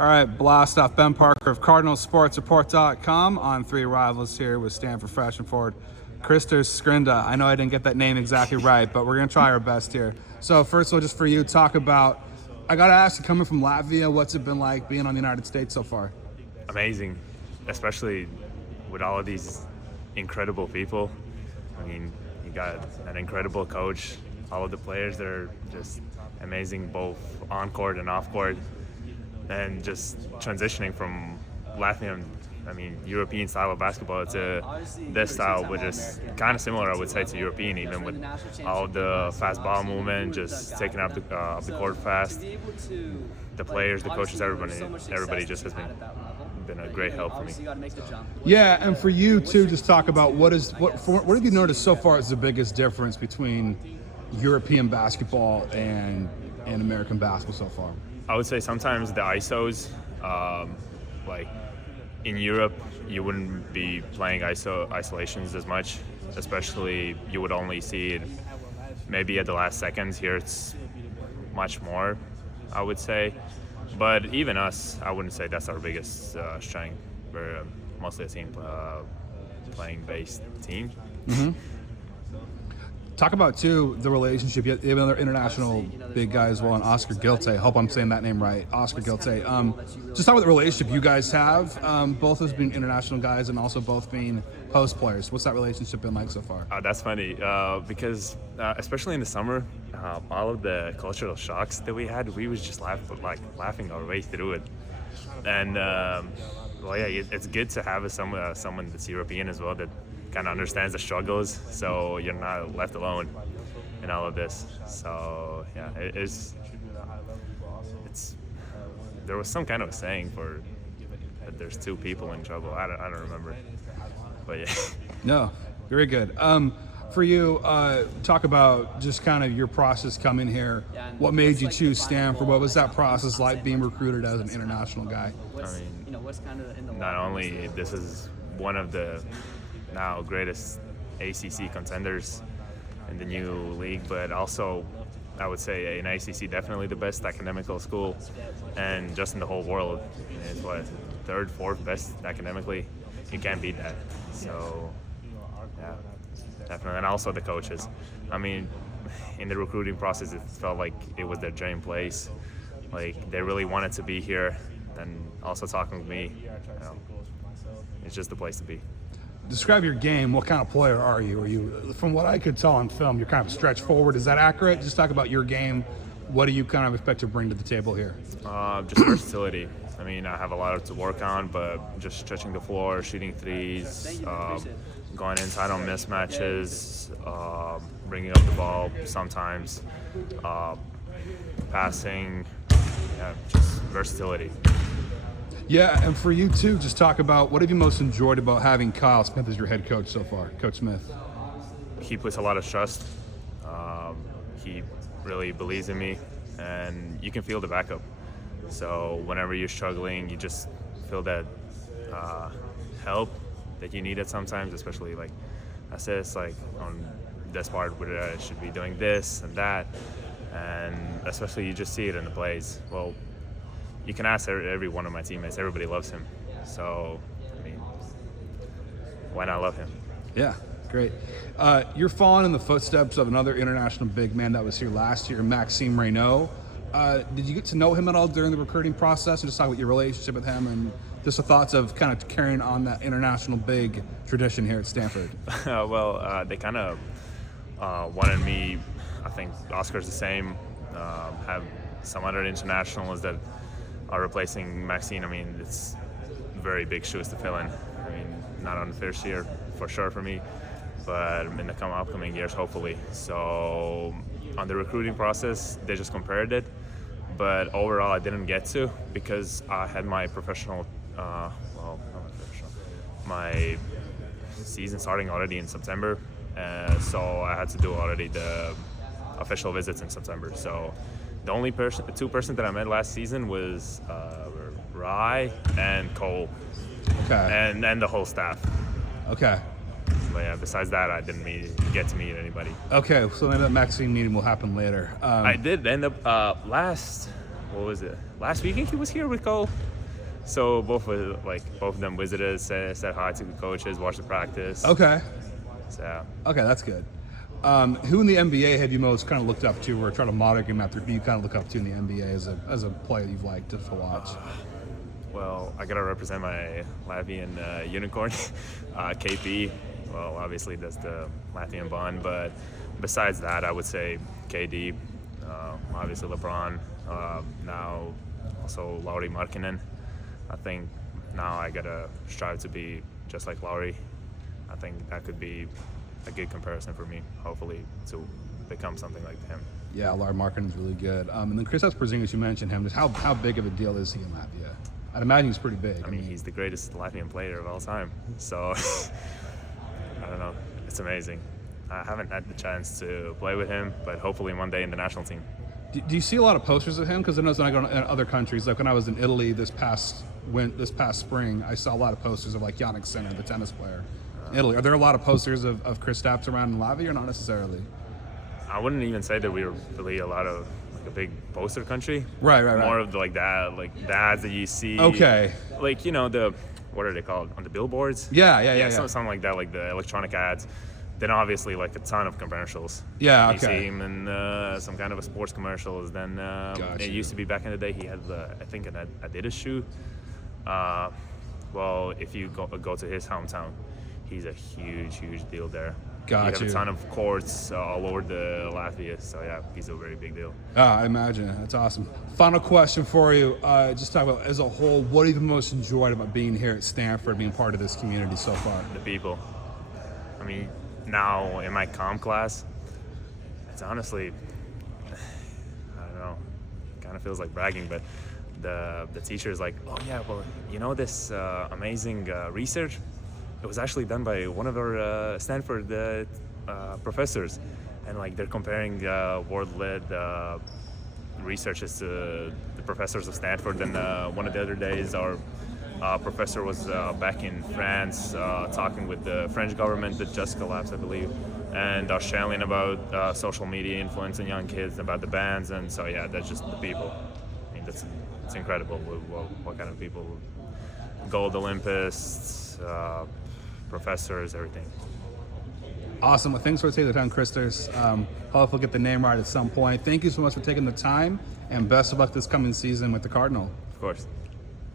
All right, blast off. Ben Parker of CardinalSportsReport.com on Three Rivals here with Stanford freshman forward Kristers Skrinda. I know I didn't get that name exactly right, but we're going to try our best here. So first of all, just for you, talk about, I got to ask you, coming from Latvia, what's it been like being on the United States so far? Amazing, especially with all of these incredible people. I mean, you got an incredible coach. All of the players are just amazing, both on court and off court. And just transitioning from Latvian, European style of basketball to this style, which is kind of similar, I would say, to European, even with all of the fast ball movement, just taking up the court fast. The players, the coaches, everybody just has been a great help for me. Yeah, and for you too, just talk about what have you noticed so far is the biggest difference between European basketball and American basketball so far? I would say sometimes the ISOs, like in Europe, you wouldn't be playing isolations as much, especially you would only see it maybe at the last seconds. Here it's much more, I would say. But even us, I wouldn't say that's our biggest strength. We're mostly a team playing based team. Mm-hmm. Talk about, too, the relationship. You have another international big guy as well, and Oscar Gilte. I hope I'm saying that name right. Oscar Gilte. Just talk about the relationship you guys have, both as being international guys and also both being post players. What's that relationship been like so far? That's funny because especially in the summer, all of the cultural shocks that we had, we was just laughing our way through it. And, it's good to have someone that's European as well that kind of understands the struggles, so you're not left alone in all of this. So yeah, it's there was some kind of a saying for that there's two people in trouble. I don't remember, but yeah. No, very good. For you, talk about just kind of your process coming here. What made you choose Stanford? What was that process like being recruited as an international guy? I mean, not only this is one of the now greatest ACC contenders in the new league, but also I would say in ACC definitely the best academical school, and just in the whole world. It's what, third, fourth best academically. You can't beat that. So yeah, definitely. And also the coaches. I mean, in the recruiting process, it felt like it was their dream place. Like they really wanted to be here, and also talking with me, it's just the place to be. Describe your game. What kind of player are you? Are you, from what I could tell on film, you're kind of a stretch forward. Is that accurate? Just talk about your game. What do you kind of expect to bring to the table here? Just versatility. I mean, I have a lot to work on, but just stretching the floor, shooting threes, going inside on mismatches, bringing up the ball sometimes, passing, just versatility. Yeah, and for you too, just talk about what have you most enjoyed about having Kyle Smith as your head coach so far, Coach Smith? He puts a lot of trust. He really believes in me, and you can feel the backup. So whenever you're struggling, you just feel that help that you needed sometimes, especially like assists, like on this part where I should be doing this and that, and especially you just see it in the plays. Well, you can ask every one of my teammates. Everybody loves him. So, I mean, why not love him? Yeah, great. You're following in the footsteps of another international big man that was here last year, Maxime Reynaud. Did you get to know him at all during the recruiting process? And just talk about your relationship with him and just the thoughts of kind of carrying on that international big tradition here at Stanford. They kind of wanted me. I think Oscar's the same. Have some other internationals that are replacing Maxine. I mean, it's very big shoes to fill in. I mean, not on the first year for sure for me, but in the upcoming years, hopefully. So on the recruiting process, they just compared it, but overall I didn't get to because I had my my season starting already in September, so I had to do already the official visits in September. So the two person that I met last season was Rye and Cole. Okay. And the whole staff. Okay. But yeah, besides that, I didn't get to meet anybody. Okay, so maybe that Maxine meeting will happen later. I did end up last what was it? Last weekend he was here with Cole. So both of them visited, said hi to the coaches, watched the practice. Okay. So Okay, that's good. Who in the NBA have you most kind of looked up to, or try to model him after? Who you kind of look up to in the NBA as a player you've liked to watch? well, I gotta represent my Latvian unicorn, KP. Well, obviously that's the Latvian bond, but besides that, I would say KD, obviously LeBron, now also Lauri Markkinen. I think now I gotta strive to be just like Lauri. I think that could be a good comparison for me, hopefully, to become something like him. Yeah, Lauri Markkanen's really good. And then Kristaps Porzingis, you mentioned him. Just how big of a deal is he in Latvia? I'd imagine he's pretty big. I mean, he's the greatest Latvian player of all time. So, I don't know. It's amazing. I haven't had the chance to play with him, but hopefully one day in the national team. Do you see a lot of posters of him? Because I know when I go to other countries, like when I was in Italy this past spring, I saw a lot of posters of like Yannick Sinner, the tennis player, in Italy. Are there a lot of posters of Kristaps around in Latvia, or not necessarily? I wouldn't even say that we were really a big poster country. Right. More of the the ads that you see. Okay. Like, what are they called? On the billboards? Yeah. Something like that, like the electronic ads. Then obviously like a ton of commercials. Yeah, You okay. see him in some kind of a sports commercials. Then Gotcha. it used to be back in the day he had I think an Adidas shoe. Well, if you go to his hometown, he's a huge deal there. Got You you. have a ton of courts all over the Latvia, so yeah, he's a very big deal. I imagine. That's awesome. Final question for you. Just talk about, as a whole, what have you most enjoyed about being here at Stanford, being part of this community so far? The people. I mean, now in my comm class, it's honestly, I don't know, kind of feels like bragging, but the teacher is like, oh yeah, well, this amazing research, it was actually done by one of our Stanford professors, and like they're comparing world-led researches to the professors of Stanford. And one of the other days, our professor was back in France talking with the French government that just collapsed, I believe, and Australian about social media influencing young kids, about the bans. And so yeah, that's just the people. I mean, it's incredible what kind of people. Gold Olympists, professors, everything. Awesome. Well, thanks for taking the time, Kristers. Hopefully we'll get the name right at some point. Thank you so much for taking the time, and best of luck this coming season with the Cardinal. Of course.